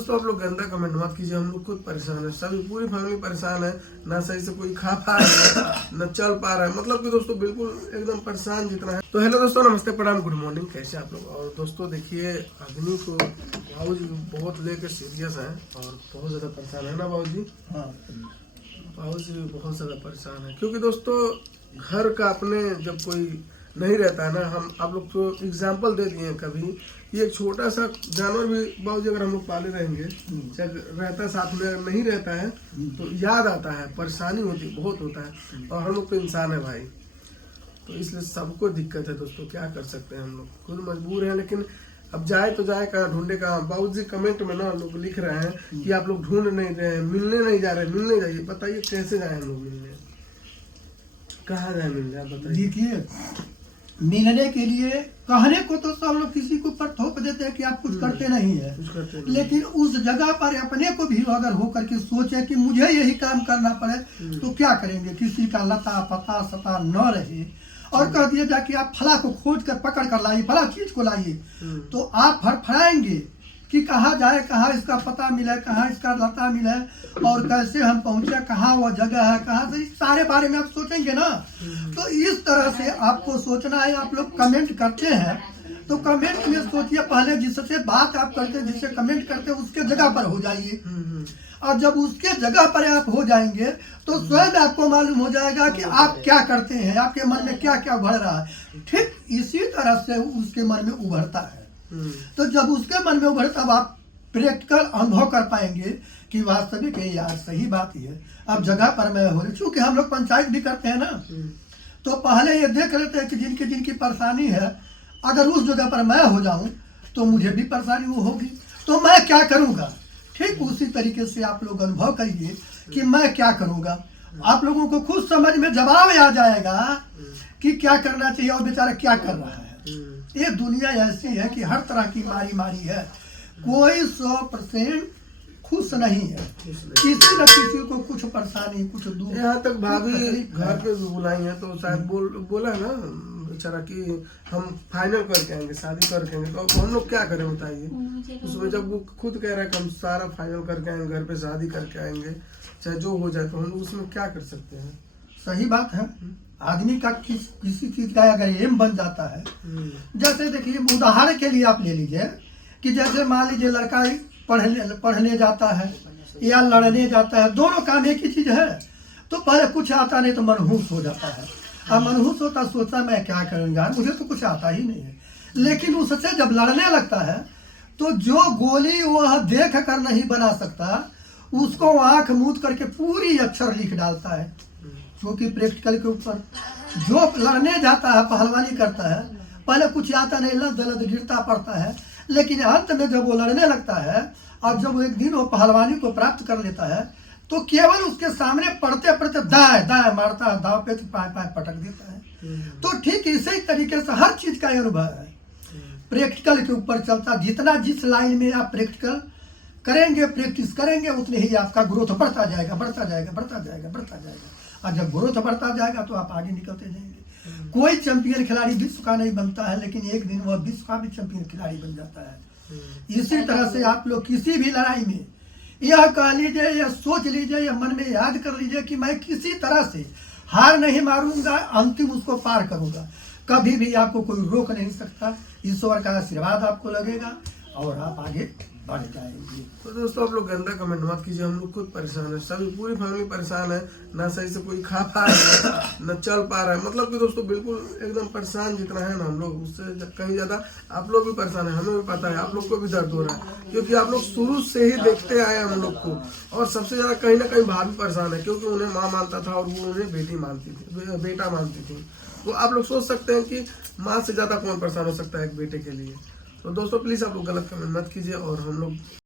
दोस्तों आप लोग गंदा कमेंट मत कीजिए, हम लोग खुद परेशान है, सभी पूरी फैमिली परेशान है। ना सही से कोई खा पा रहा है, न चल पा रहा है, मतलब कि दोस्तों बिल्कुल एकदम परेशान जितना है। तो हेलो दोस्तों, नमस्ते, प्रणाम, गुड मॉर्निंग, कैसे आप लोग। और दोस्तों देखिए, अग्नि को बाबूजी बहुत लेके सीरियस है और बहुत ज्यादा परेशान है ना बाबूजी। हाँ, बाबूजी भी बहुत ज्यादा परेशान है, क्योंकि दोस्तों घर का अपने जब कोई नहीं रहता है ना, हम आप लोग तो एग्जाम्पल दे दिए कभी, ये एक छोटा सा जानवर भी बाबूजी अगर हम लोग पाले रहेंगे, चाहे रहता है साथ में, अगर नहीं रहता है तो याद आता है, परेशानी होती बहुत होता है। और हम लोग तो इंसान है भाई, तो इसलिए सबको दिक्कत है दोस्तों, क्या कर सकते हैं, हम लोग खुद मजबूर हैं। लेकिन अब जाए तो जाए कहाँ, ढूंढे कहाँ। बाबूजी कमेंट में ना लोग लिख रहे हैं कि आप लोग ढूंढ नहीं रहे हैं, मिलने नहीं जा रहे, मिलने जाइए। बताइए कैसे जाए हम लोग मिलने, कहाँ जाए मिलने, आप बताइए। देखिए, मिलने के लिए कहने को तो सब लोग किसी को ऊपर थोप देते हैं कि आप कुछ करते नहीं है, कुछ करते नहीं। लेकिन उस जगह पर अपने को भी अगर हो करके सोचे कि मुझे यही काम करना पड़े तो क्या करेंगे। किसी का लता पता सता न रहे और कह दिया जाए कि आप फला को खोज कर पकड़ कर लाइए, फला चीज को लाइए, तो आप फड़फड़ाएंगे कि कहाँ जाए, कहाँ इसका पता मिले, कहाँ इसका लता मिले और कैसे हम पहुंचे, कहाँ वो जगह है, कहाँ से, इस सारे बारे में आप सोचेंगे ना। तो इस तरह से आपको सोचना है। आप लोग कमेंट करते हैं तो कमेंट में सोचिए, पहले जिससे बात आप करते हैं, जिससे कमेंट करते हैं, उसके जगह पर हो जाइए। और जब उसके जगह पर आप हो जाएंगे तो स्वयं आपको मालूम हो जाएगा कि आप क्या करते हैं, आपके मन में क्या क्या उभर रहा है। ठीक इसी तरह से उसके मन में उभरता है। तो जब उसके मन में उभरे तब आप प्रैक्टिकल अनुभव कर पाएंगे कि वास्तविक है यार, सही बात ही है। अब जगह पर मैं हो रही, चूंकि हम लोग पंचायत भी करते हैं ना, तो पहले ये देख लेते हैं कि जिनकी जिनकी परेशानी है, अगर उस जगह पर मैं हो जाऊं तो मुझे भी परेशानी वो होगी, तो मैं क्या करूंगा। ठीक उसी तरीके से आप लोग अनुभव करिए कि मैं क्या करूंगा। आप लोगों को खुद समझ में जवाब आ जाएगा कि क्या करना चाहिए और बेचारा क्या कर रहा है। ये दुनिया ऐसी है कि हर तरह की मारी है, कोई 100% खुश नहीं है, किसी न किसी को कुछ परेशानी, कुछ दुख। यहाँ तक भाभी घर पे भी बुलाई है तो शायद बोला है ना बेचारा कि हम फाइनल करके आएंगे, शादी करके आएंगे। तो अब हम लोग क्या करें बताइए। उसमें जब वो खुद कह रहा है कि हम सारा फाइनल करके आएंगे, घर पे शादी करके आएंगे, चाहे जो हो जाए, तो हम लोग उसमें क्या कर सकते हैं। सही बात है। आदमी का किसी चीज का अगर एम बन जाता है, जैसे देखिए उदाहरण के लिए आप ले लीजिए कि जैसे मान लीजिए लड़का पढ़ने जाता है या लड़ने जाता है, दोनों काम एक ही चीज है। तो पहले कुछ आता नहीं तो मनहूस हो जाता है, अब मनहूस होता सोचता मैं क्या करूंगा, मुझे तो कुछ आता ही नहीं है। लेकिन उससे जब लड़ने लगता है तो जो गोली वह देख कर नहीं बना सकता, उसको आंख मूंद करके पूरी अक्षर लिख डालता है। क्योंकि प्रैक्टिकल के ऊपर जो लड़ने जाता है, पहलवानी करता है, पहले कुछ आता नहीं, लद गिरता पड़ता है, लेकिन अंत में जब वो लड़ने लगता है और जब एक दिन वो पहलवानी को प्राप्त कर लेता है तो केवल उसके सामने पढ़ते पढ़ते दाएं दाएं मारता है, दाव पे पाए पटक देता है। तो ठीक इसी तरीके से हर चीज का अनुभव है, प्रैक्टिकल के ऊपर चलता। जितना जिस लाइन में आप प्रैक्टिकल करेंगे, प्रैक्टिस करेंगे, उतने ही आपका ग्रोथ बढ़ता जाएगा, बढ़ता जाएगा, बढ़ता जाएगा, बढ़ता जाएगा। और जब ग्रोथ बढ़ता जाएगा तो आप आगे निकलते जाएंगे। कोई चैंपियन खिलाड़ी विश्व का नहीं बनता है, लेकिन एक दिन वह विश्व का भी चैंपियन खिलाड़ी बन जाता है। इसी तरह से आप लोग किसी भी लड़ाई में यह कह लीजिए या सोच लीजिए या मन में याद कर लीजिए कि मैं किसी तरह से हार नहीं मारूंगा, अंतिम उसको पार करूंगा। कभी भी आपको कोई रोक नहीं सकता। ईश्वर का आशीर्वाद आपको लगेगा और आप आगे बढ़ जाएंगे। तो दोस्तों आप लोग गंदा कमेंट मत कीजिए, हम लोग खुद परेशान है, सभी पूरी फैमिली परेशान है। ना सही से कोई खा पा रहा है, न चल पा रहा है, मतलब कि दोस्तों बिल्कुल एकदम परेशान जितना है ना हम लोग, उससे कहीं ज्यादा आप लोग भी परेशान है। हमें भी पता है, आप लोग को भी दर्द हो रहा है, क्योंकि आप लोग शुरू से ही देखते आए हम लोग को। और सबसे ज्यादा कहीं ना कहीं भाभी परेशान है, क्योंकि उन्हें माँ मानता था और वो उन्हें बेटा मानती थी। तो आप लोग सोच सकते हैं कि माँ से ज्यादा कौन परेशान हो सकता है एक बेटे के लिए। तो दोस्तों प्लीज आप लोग गलत कमेंट मत कीजिए। और हम लोग